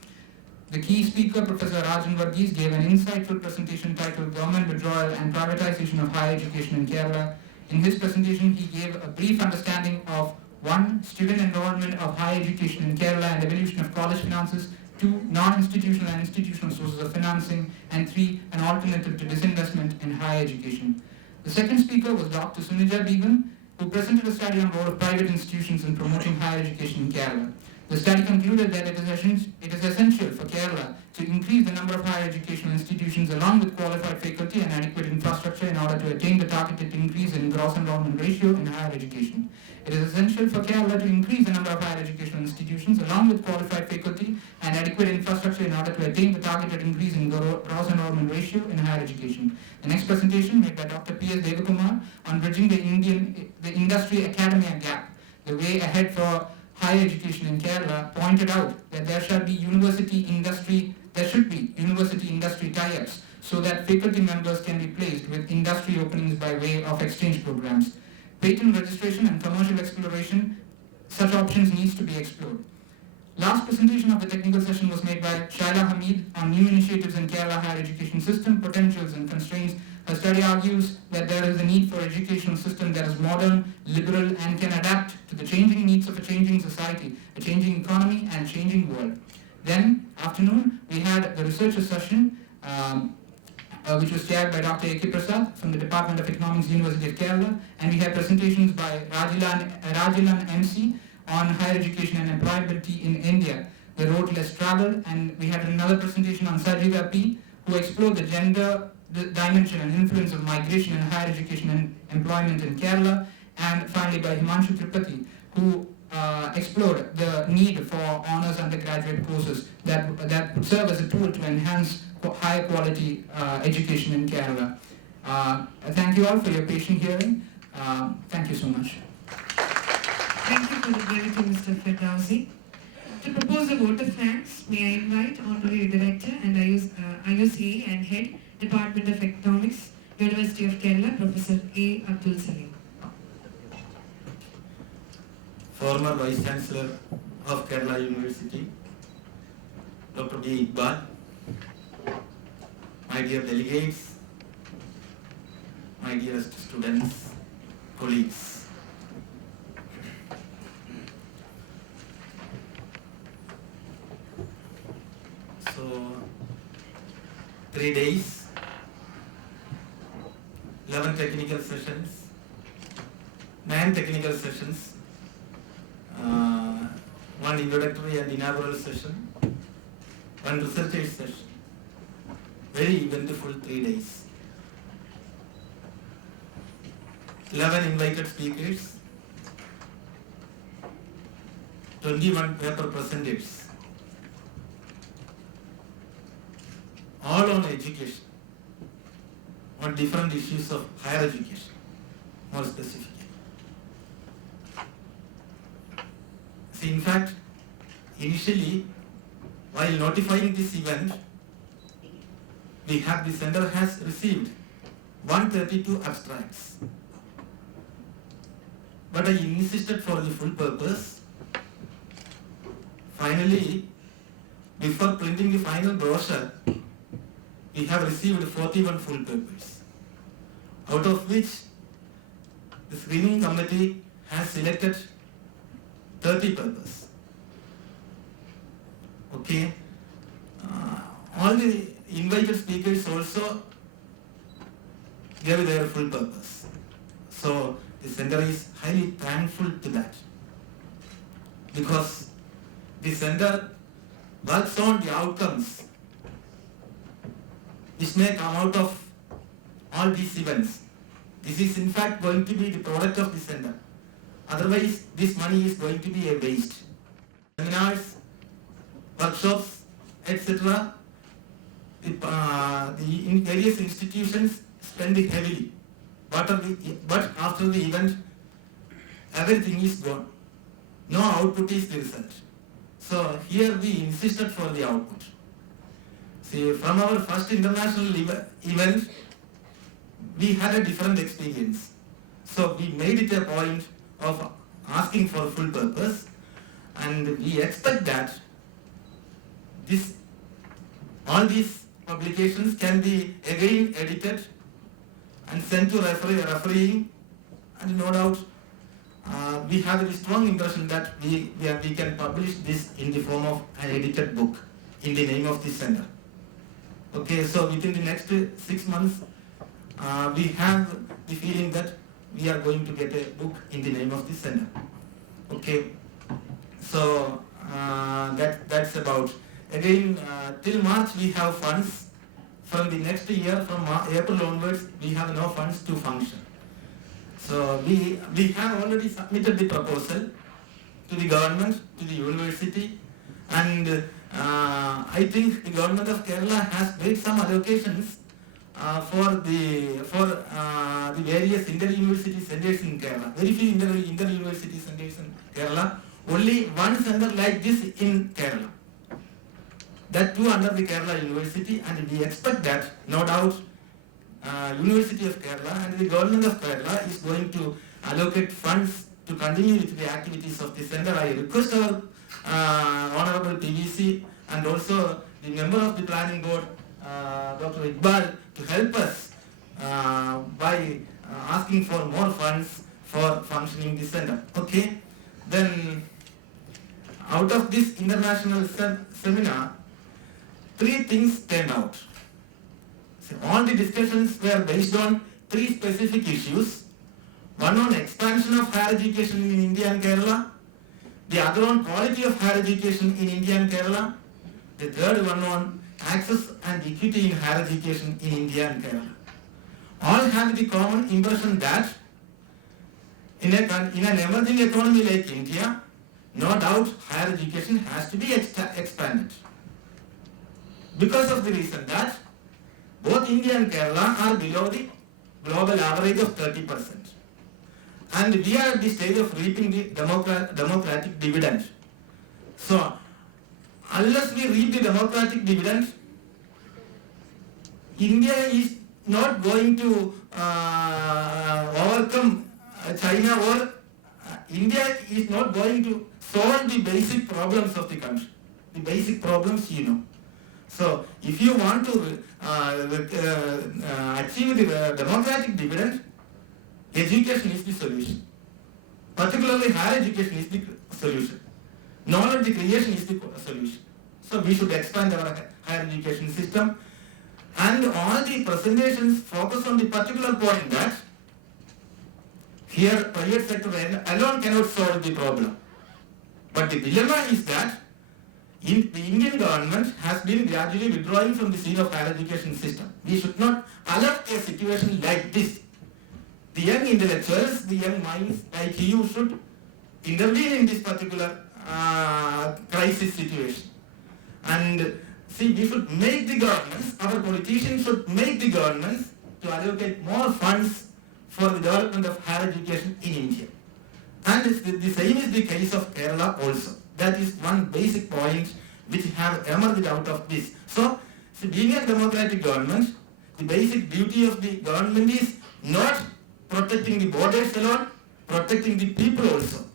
The key speaker, Professor Rajan Varghese, gave an insightful presentation titled Government Withdrawal and Privatization of Higher Education in Kerala. In his presentation, he gave a brief understanding of 1. Student enrollment of higher education in Kerala and evolution of college finances, 2. Non-institutional and institutional sources of financing, and 3. An alternative to disinvestment in higher education. The second speaker was Dr. Sunija Begum, who presented a study on the role of private institutions in promoting higher education in Kerala. The study concluded that it is essential for Kerala to increase the number of higher educational institutions along with qualified faculty and adequate infrastructure in order to attain the targeted increase in gross enrollment ratio in higher education. It is essential for Kerala to increase the number of higher educational institutions along with qualified faculty and adequate infrastructure in order to attain the targeted increase in gross enrollment ratio in higher education. The next presentation made by Dr. P.S. Devakumar on bridging the industry academia gap, the way ahead for higher education in Kerala, pointed out that there should be university industry tie-ups so that faculty members can be placed with industry openings by way of exchange programs. Patent registration and commercial exploration, such options needs to be explored. Last presentation of the technical session was made by Shaila Hamid on new initiatives in Kerala higher education system, potentials and constraints. Her study argues that there is a need for educational system that is modern, liberal and can adapt to the changing needs of a changing society, a changing economy and changing world. Then, afternoon, we had the researcher session which was chaired by Dr. A.K. Prasad from the Department of Economics, University of Kerala, and we had presentations by Rajilan MC on higher education and employability in India, the road less traveled, and we had another presentation on Sajida P, who explored the gender dimension and influence of migration in higher education and employment in Kerala, and finally by Himanshu Tripathi, who explored the need for honors undergraduate courses that would serve as a tool to enhance higher quality education in Kerala. Thank you all for your patient hearing. Thank you so much. Thank you for the brevity, Mr. Firdausi. To propose a vote of thanks, may I invite Honorary Director and IUCA and Head, Department of Economics, University of Kerala, Professor A. Abdul Salim. Former Vice Chancellor of Kerala University, Dr. B. Ekbal, my dear delegates, my dearest students, colleagues. So, 3 days, 11 technical sessions, 9 technical sessions, 1 introductory and inaugural session, 1 research session. Very eventful 3 days. 11 invited speakers, 21 paper presenters, all on education, on different issues of higher education, more specifically. See, in fact, initially, while notifying this event, the center has received 132 abstracts. But I insisted for the full purpose. Finally, before printing the final brochure, we have received 41 full papers, out of which the screening committee has selected 30 papers. Okay. All the invited speakers also gave their full purpose. So the center is highly thankful to that, because the center works on the outcomes which may come out of all these events. This is in fact going to be the product of the center. Otherwise, this money is going to be a waste. Seminars, workshops, etc. In various institutions spend it heavily. But after the event, everything is gone. No output is the result. So here we insisted for the output. See, from our first international event, we had a different experience. So we made it a point of asking for full purpose, and we expect that this All these publications can be again edited and sent to refereeing, and no doubt we have a strong impression that we can publish this in the form of an edited book in the name of this center. Okay, so within the next 6 months, we have the feeling that we are going to get a book in the name of this center. Okay, so that's about. Again, till March we have funds. From the next year, from April onwards, we have no funds to function. So we have already submitted the proposal to the government, to the university, and I think the government of Kerala has made some allocations for the various inter-university centers in Kerala. Very few inter-university centers in Kerala. Only one center like this in Kerala. That too under the Kerala University, and we expect that, no doubt, University of Kerala and the government of Kerala is going to allocate funds to continue with the activities of the center. I request our Honorable PVC and also the member of the planning board, Dr. Ekbal, to help us by asking for more funds for functioning the center. Okay, then out of this international seminar, 3 things turned out. So all the discussions were based on 3 specific issues. One on expansion of higher education in India and Kerala, the other on quality of higher education in India and Kerala, the third one on access and equity in higher education in India and Kerala. All have the common impression that in an emerging economy like India, no doubt higher education has to be expanded. Because of the reason that both India and Kerala are below the global average of 30%. And we are at the stage of reaping the democratic dividend. So, unless we reap the democratic dividend, India is not going to overcome China, or India is not going to solve the basic problems of the country. The basic problems you know. So, if you want to achieve the democratic dividend, education is the solution. Particularly higher education is the solution. Knowledge creation is the solution. So, we should expand our higher education system. And all the presentations focus on the particular point that here private sector alone cannot solve the problem. But the dilemma is that the Indian government has been gradually withdrawing from the scene of higher education system. We should not allow a situation like this. The young intellectuals, the young minds like you should intervene in this particular crisis situation. And see, we should make the governments, our politicians should make the governments to allocate more funds for the development of higher education in India. And the same is the case of Kerala also. That is one basic point which have emerged out of this. So, being a democratic government, the basic duty of the government is not protecting the borders alone, protecting the people also.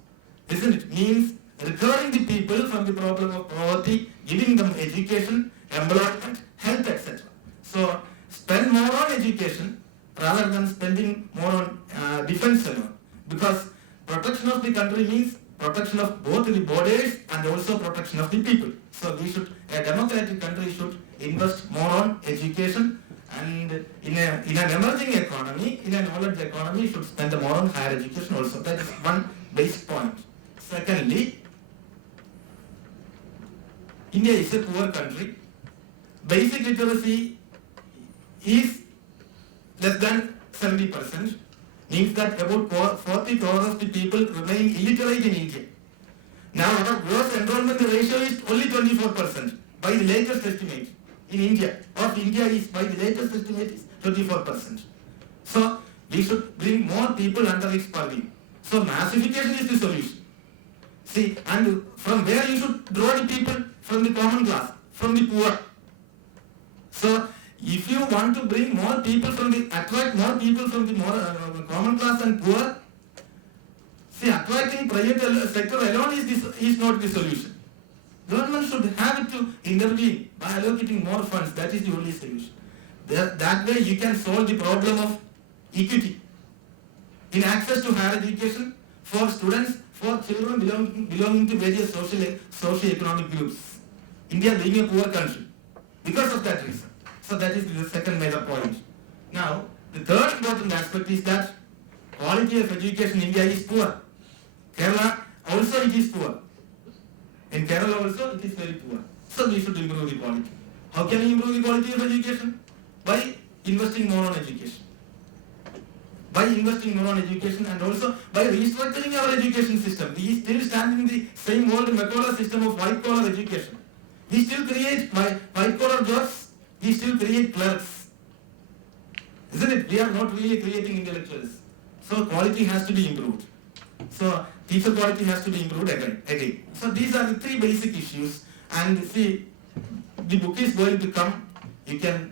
Isn't it? Means recovering the people from the problem of poverty, giving them education, employment, health, etc. So, spend more on education rather than spending more on defense alone. Because protection of the country means protection of both the borders and also protection of the people. So a democratic country should invest more on education, and in an emerging economy, in a knowledge economy, should spend more on higher education also. That is one basic point. Secondly, India is a poor country. Basic literacy is less than 70%. Means that about 40 crores of the people remain illiterate in India. Now our gross enrollment ratio is only 24% by the latest estimate in India. Of India is by the latest estimate is 24%. So we should bring more people under its purview. So massification is the solution. See, and from where you should draw the people? From the common class, from the poor. So if you want to bring more people attract more people from the common class and poor, see, attracting private sector alone is not the solution. Government should have to intervene by allocating more funds. That is the only solution. That way you can solve the problem of equity in access to higher education for students, for children belonging to various socio-economic groups. India being a poor country because of that reason. So that is the second major point. Now, the third important aspect is that quality of education in India is poor. Kerala also it is poor. In Kerala also it is very poor. So we should improve the quality. How can we improve the quality of education? By investing more on education. By investing more on education and also by restructuring our education system. We still stand in the same old Macaulay system of white collar education. We still create white collar jobs. We still create clerks. Isn't it? We are not really creating intellectuals. So quality has to be improved. So teacher quality has to be improved again. So these are the three basic issues. And see, the book is going to come. You can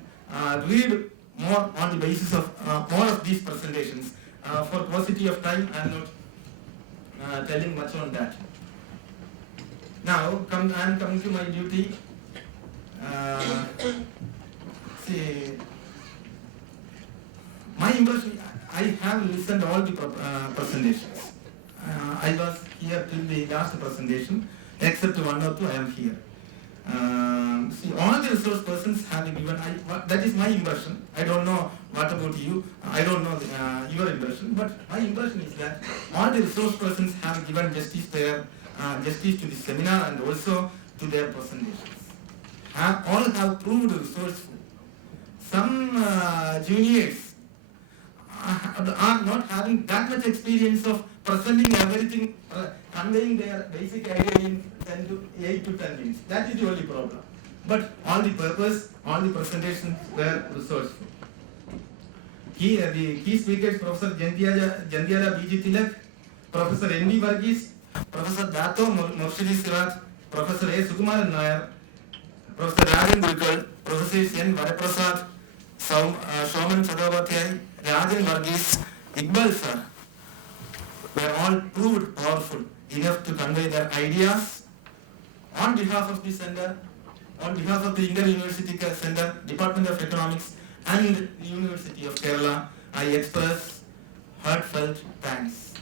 read more on the basis of more of these presentations. For paucity of time, I am not telling much on that. Now, I am coming to my duty. See, my impression, I have listened all the presentations. I was here till the last presentation, except one or two I am here. See, all the resource persons have given, that is my impression. I don't know what about you, I don't know your impression, but my impression is that all the resource persons have given justice to the seminar and also to their presentations. All have proved resourceful. Some juniors are not having that much experience of presenting everything, conveying their basic idea in 8 to 10 minutes. That is the only problem. But all the purpose, all the presentations were resourceful. The key speakers, Professor Jandiala B.G. Tilak, Professor N.B. Varghese, Professor Dato Murshidi Sirat, Professor A. Sukumaran Nair, Professor Rajan Gurukal, Professor N. Varaprasad, Shoman Chadavadhyay, Rajan Varghese, Ekbal sir, were all proved powerful enough to convey their ideas. On behalf of the center, on behalf of the Inter-University Center, Department of Economics and the University of Kerala, I express heartfelt thanks.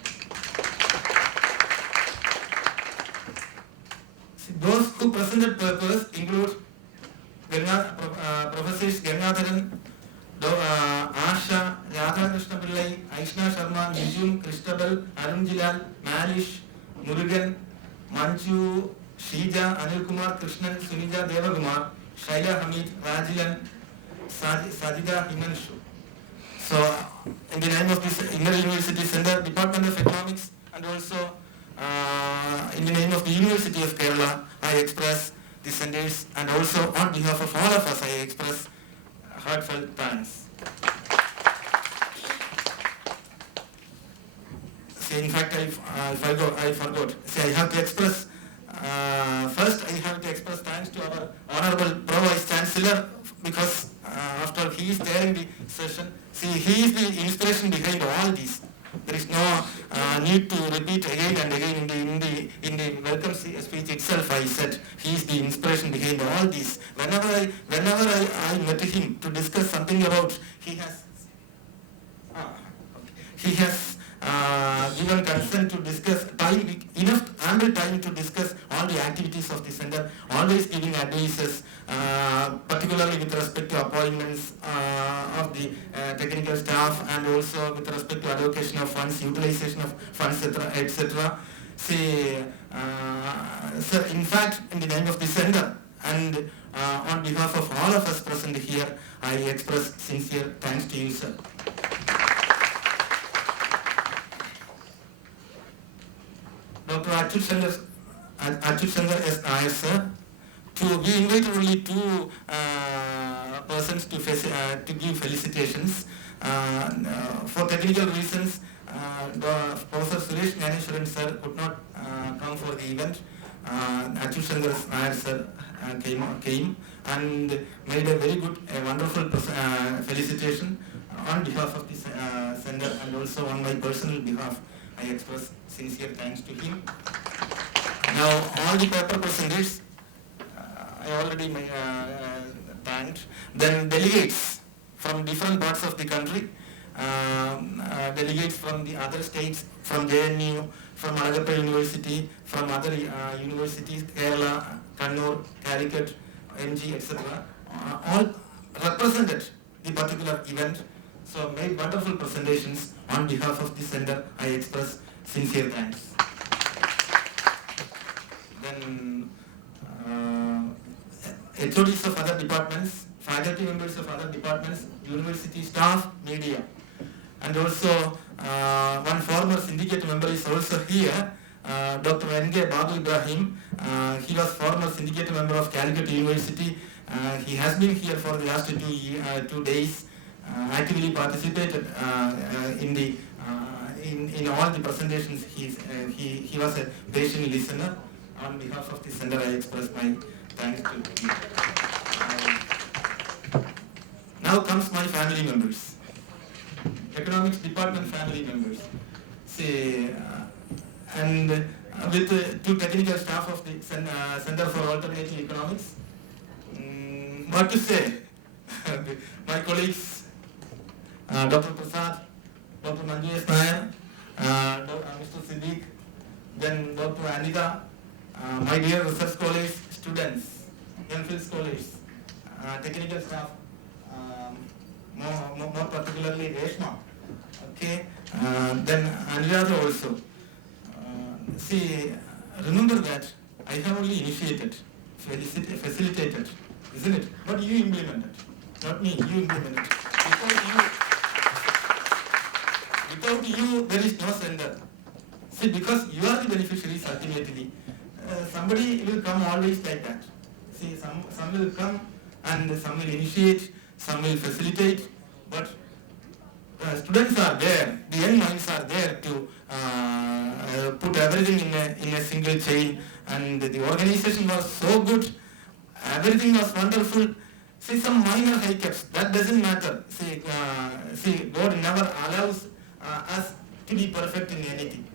Those who presented papers include Professors Gangadharan, Asha, Radhakrishna Pillai, Aishna Sharma, Nijum, Christabel, Arun Jilal, Malish, Murugan, Manju, Shija, Anil Kumar, Krishnan, Sunija, Devagumar, Shaila Hamid, Rajilan, Sajida Himanshu. So, in the name of this Inter-University Center, Department of Economics, and also in the name of the University of Kerala, I express the centers, and also on behalf of all of us, I express heartfelt thanks. See, in fact, I forgot. See, I have to express, first I have to express thanks to our Hon'ble Pro Vice Chancellor, because after all, he is there in the session. See, he is the inspiration behind all these. There is no need to repeat again and again in the welcome speech itself. I said he is the inspiration behind all these. Whenever I met him to discuss something about, he has given consent to discuss ample time to discuss all the activities of the center, always giving advices, particularly with respect to appointments of the technical staff, and also with respect to allocation of funds, utilization of funds, etc. See, sir, in fact, in the name of the center and on behalf of all of us present here, I express sincere thanks to you, sir. Dr. Achyut Shankar S. Nair, sir. We invited only two persons to give felicitations. For technical reasons, Professor Suresh Gyaneshwaran sir could not come for the event. Achyut Shankar S. Nair sir came and made a very good, wonderful felicitation on behalf of the center, and also on my personal behalf. I express sincere thanks to him. Now, all the paper presenters, I already thanked. Then delegates from different parts of the country, delegates from the other states, from JNU, from Alagappa University, from other universities, Kerala, Kannur, Calicut, MG, etc. All represented the particular event. So made wonderful presentations. On behalf of the center, I express sincere thanks. Then HODs of other departments, faculty members of other departments, university staff, media. And also one former syndicate member is also here, Dr. N.K. Babu Ibrahim. He was former syndicate member of Calicut University. He has been here for the last 2 days, actively participated in all the presentations. He was a patient listener. On behalf of the center, I express my thanks to him. Now comes my family members. Economics department family members. See, and with two technical staff of the Center for Alternative Economics. What to say? My colleagues, Dr. Prasad, Dr. Manju S. Nair, Mr. Siddiq, then Dr. Anita, my dear research scholars, students, MPhil scholars, technical staff, more particularly Reshma, okay, then Anuradha also. See, remember that I have only initiated, facilitated, isn't it? But you implemented, not me, you implemented. Without you, there is no center. See, because you are the beneficiaries ultimately. Somebody will come always like that. See, some will come and some will initiate, some will facilitate, but students are there, the young minds are there to put everything in a single chain, and the organization was so good, everything was wonderful. See, some minor hiccups, that doesn't matter. See, God never allows us to be perfect in anything.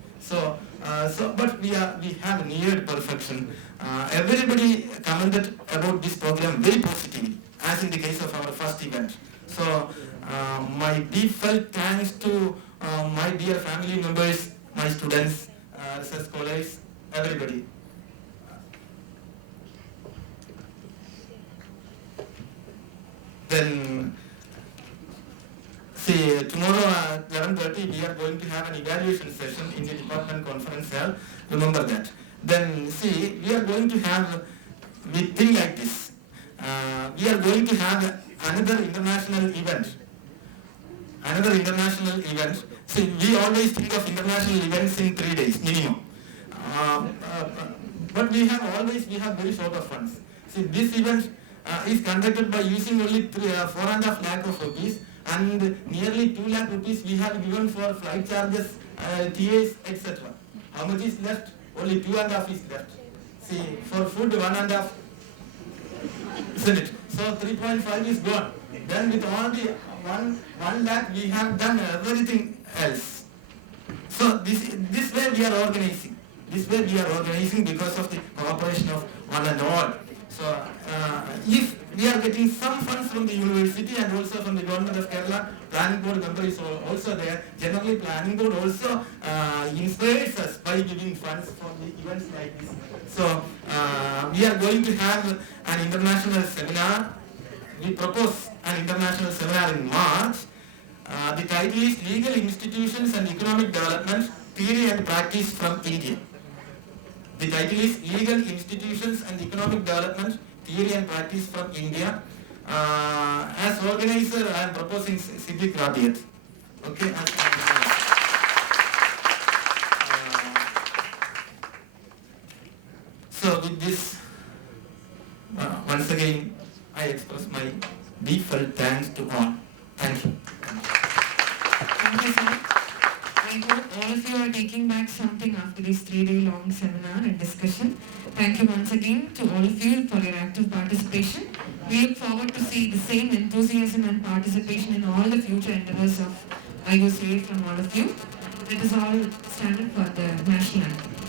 But we have neared perfection. Everybody commented about this program very positively, as in the case of our first event. So my deepfelt thanks to my dear family members, my students, research scholars, everybody. Then, see, tomorrow at 11:30 we are going to have an evaluation session in the department conference hall. Remember that. Then, see, we are going to have, we think like this. We are going to have another international event. See, we always think of international events in 3 days minimum. But we have very short of funds. See, this event is conducted by using only 4.5 lakh of rupees, and nearly 2 lakh rupees we have given for flight charges, TAs, etc. How much is left? Only 2.5 is left. See, for food 1.5, isn't it? So 3.5 is gone. Then with all the 1 lakh we have done everything else. So this way we are organizing. Because of the cooperation of one and all. So if we are getting some funds from the university and also from the government of Kerala, planning board member is also there. Generally planning board also inspires us by giving funds for the events like this. So we are going to have an international seminar. We propose an international seminar in March. The title is Legal Institutions and Economic Development, Theory and Practice from India. The title is Legal Institutions and Economic Development, Theory and Practice from India. As organizer, I am proposing Siddiq Rabiat. Okay. So with this, once again, I express my deepfelt thanks to all. Thank you. Thank you, sir. I hope all of you are taking back something after this 3-day-long seminar and discussion. Thank you once again to all of you for your active participation. We look forward to see the same enthusiasm and participation in all the future endeavors of IOCA from all of you. Let us all stand up for the national anthem.